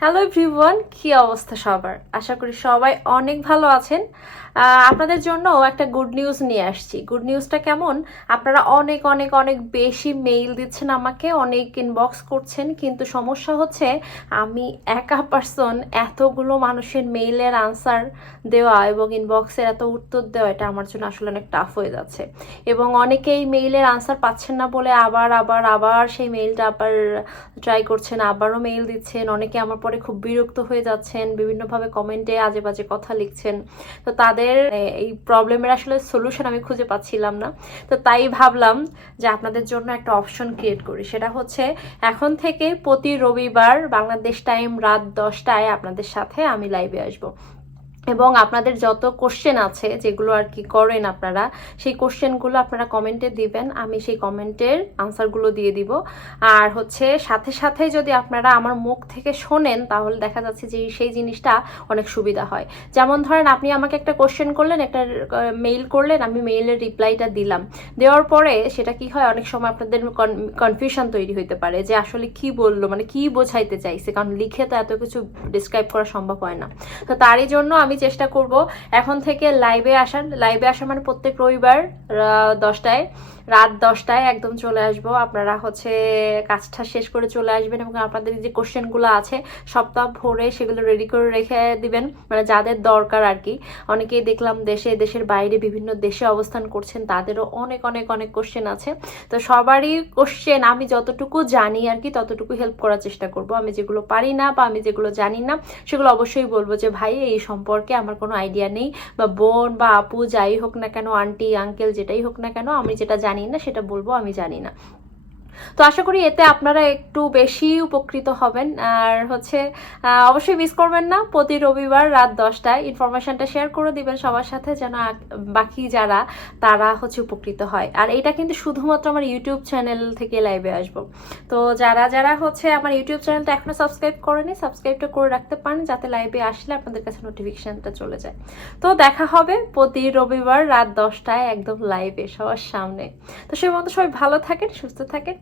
Hello everyone কি অবস্থা সবার? আশা করি সবাই অনেক ভালো আছেন। আপনাদের জন্য একটা গুড নিউজ নিয়ে আসছি। গুড নিউজটা কেমন? আপনারা অনেক অনেক অনেক বেশি মেইল দিচ্ছেন আমাকে, অনেক ইনবক্স করছেন, কিন্তু সমস্যা হচ্ছে আমি একা পার্সন এতগুলো মানুষের মেইলের আনসার দেওয়া এবং ইনবক্সের এত উত্তর দেওয়া, এটা আমার জন্য আসলে অনেক টাফ হয়ে যাচ্ছে। এবং অনেকেই মেইলের আনসার পাচ্ছেন না বলে আবার আবার আবার সেই মেইলটা আবার ট্রাই করছেন, আবারও মেইল দিচ্ছেন, অনেকে আমার পরে খুব বিরক্ত হয়ে যাচ্ছেন, বিভিন্নভাবে কমেন্টে আজে বাজে কথা লিখছেন। তো তাদের এই প্রবলেমের আসলে সলিউশন আমি খুঁজে পাচ্ছিলাম না। তো তাই ভাবলাম যে আপনাদের জন্য একটা অপশন ক্রিয়েট করি। সেটা হচ্ছে, এখন থেকে প্রতি রবিবার বাংলাদেশ টাইম রাত দশটায় আপনাদের সাথে আমি লাইভে আসব। এবং আপনাদের যত কোশ্চেন আছে যেগুলো আর কি করেন আপনারা, সেই কোশ্চেনগুলো আপনারা কমেন্টে দিবেন, আমি সেই কমেন্টের আনসারগুলো দিয়ে দিব। আর হচ্ছে সাথে সাথে যদি আপনারা আমার মুখ থেকে শোনেন, তাহলে দেখা যাচ্ছে যে সেই জিনিসটা অনেক সুবিধা হয়। যেমন ধরেন আপনি আমাকে একটা কোশ্চেন করলেন, একটা মেইল করলেন, আমি মেইলের রিপ্লাইটা দিলাম। দেওয়ার পরে সেটা কি হয়? অনেক সময় আপনাদের কনফিউশন তৈরি হইতে পারে যে আসলে কি বলল মানে কি বোঝাইতে চাইছে? কারণ লিখে তো এত কিছু ডিসক্রাইব করা সম্ভব হয় না। তো তারই জন্য আমি চেষ্টা করব। এখন থেকে লাইভে আসার। লাইভে আসা মানে প্রত্যেক রবিবার দশটায়। রাত দশটায় একদম চলে আসব। আপনারা হচ্ছে কাজটা শেষ করে চলে আসবেন এবং আপনাদের যে কোশ্চেনগুলো আছে, সপ্তাহ ভরে সেগুলো রেডি করে রেখে দিবেন। মানে যাদের দরকার আর কি। অনেকেই দেখলাম দেশে, দেশের বাইরে বিভিন্ন দেশে অবস্থান করছেন, তাদেরও অনেক অনেক অনেক কোশ্চেন আছে। তো সবারই কোশ্চেন আমি যতটুকু জানি আর কি, ততটুকু হেল্প করার চেষ্টা করব। আমি যেগুলো পারি না বা আমি যেগুলো জানি না, সেগুলো অবশ্যই বলব যে, ভাই, এই সম্পর্কে আমার কোনো আইডিয়া নেই বা বোন বা আপু যাই হোক না কেন আন্টি আঙ্কেল যেটাই হোক না কেন, আমি যেটা জানি না সেটা বলব আমি জানি না। তো আশা করি এতে আপনারা একটু বেশি উপকৃত হবেন। আর হচ্ছে অবশ্যই মিস করবেন না। প্রতি রবিবার রাত দশটায় ইনফরমেশনটা শেয়ার করে দিবেন সবার সাথে যেন বাকি যারা, তারা হচ্ছে উপকৃত হয়। আর এটা কিন্তু শুধুমাত্র আমার ইউটিউব চ্যানেল থেকে লাইভে আসব। তো যারা যারা হচ্ছে আমার ইউটিউব চ্যানেলটা এখনও সাবস্ক্রাইব করেনি সাবস্ক্রাইবটা করে রাখতে পারেন যাতে লাইভে আসলে আপনাদের কাছে নোটিফিকেশনটা চলে যায়। তো দেখা হবে প্রতি রবিবার রাত দশটায় একদম লাইভে সবার সামনে। তো সেই মতো সবাই ভালো থাকেন, সুস্থ থাকেন।